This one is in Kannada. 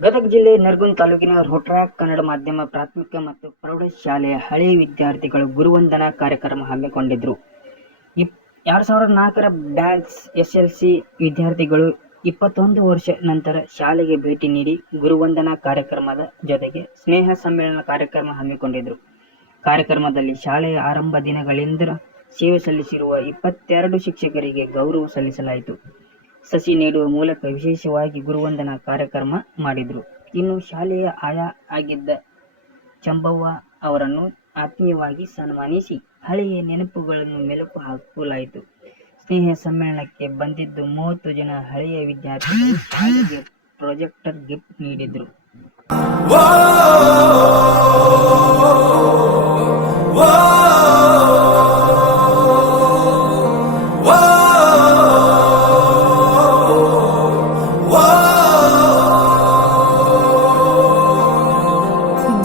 ಗದಗ ಜಿಲ್ಲೆ ನರಗುಂದ ತಾಲೂಕಿನ ರೋಟ್ರಾ ಕನ್ನಡ ಮಾಧ್ಯಮ ಪ್ರಾಥಮಿಕ ಮತ್ತು ಪ್ರೌಢಶಾಲೆಯ ಹಳೆಯ ವಿದ್ಯಾರ್ಥಿಗಳು ಗುರುವಂದನಾ ಕಾರ್ಯಕ್ರಮ ಹಮ್ಮಿಕೊಂಡಿದ್ದರು ಇಪ್ ಎರಡ್ ಸಾವಿರದ ನಾಲ್ಕರ ಬ್ಯಾಚ್ ಎಸ್ ಎಲ್ ಸಿ ವಿದ್ಯಾರ್ಥಿಗಳು ಇಪ್ಪತ್ತೊಂದು ವರ್ಷ ನಂತರ ಶಾಲೆಗೆ ಭೇಟಿ ನೀಡಿ ಗುರುವಂದನಾ ಕಾರ್ಯಕ್ರಮದ ಜೊತೆಗೆ ಸ್ನೇಹ ಸಮ್ಮೇಳನ ಕಾರ್ಯಕ್ರಮ ಹಮ್ಮಿಕೊಂಡಿದ್ದರು ಕಾರ್ಯಕ್ರಮದಲ್ಲಿ ಶಾಲೆಯ ಆರಂಭ ದಿನಗಳಿಂದ ಸೇವೆ ಸಲ್ಲಿಸಿರುವ ಇಪ್ಪತ್ತೆರಡು ಶಿಕ್ಷಕರಿಗೆ ಗೌರವ ಸಲ್ಲಿಸಲಾಯಿತು. ಸಸಿ ನೀಡುವ ಮೂಲಕ ವಿಶೇಷವಾಗಿ ಗುರುವಂದನಾ ಕಾರ್ಯಕ್ರಮ ಮಾಡಿದ್ರು. ಇನ್ನು ಶಾಲೆಯ ಆಯಾ ಆಗಿದ್ದ ಚಂಬವ್ವ ಅವರನ್ನು ಆತ್ಮೀಯವಾಗಿ ಸನ್ಮಾನಿಸಿ ಹಳೆಯ ನೆನಪುಗಳನ್ನು ಮೆಲುಕು ಹಾಕಲಾಯಿತು. ಸ್ನೇಹ ಸಮ್ಮೇಳನಕ್ಕೆ ಬಂದಿದ್ದು ಮೂವತ್ತು ಜನ ಹಳೆಯ ವಿದ್ಯಾರ್ಥಿಗಳು ಶಾಲೆಗೆ ಪ್ರೊಜೆಕ್ಟರ್ ಗಿಫ್ಟ್ ನೀಡಿದ್ರು.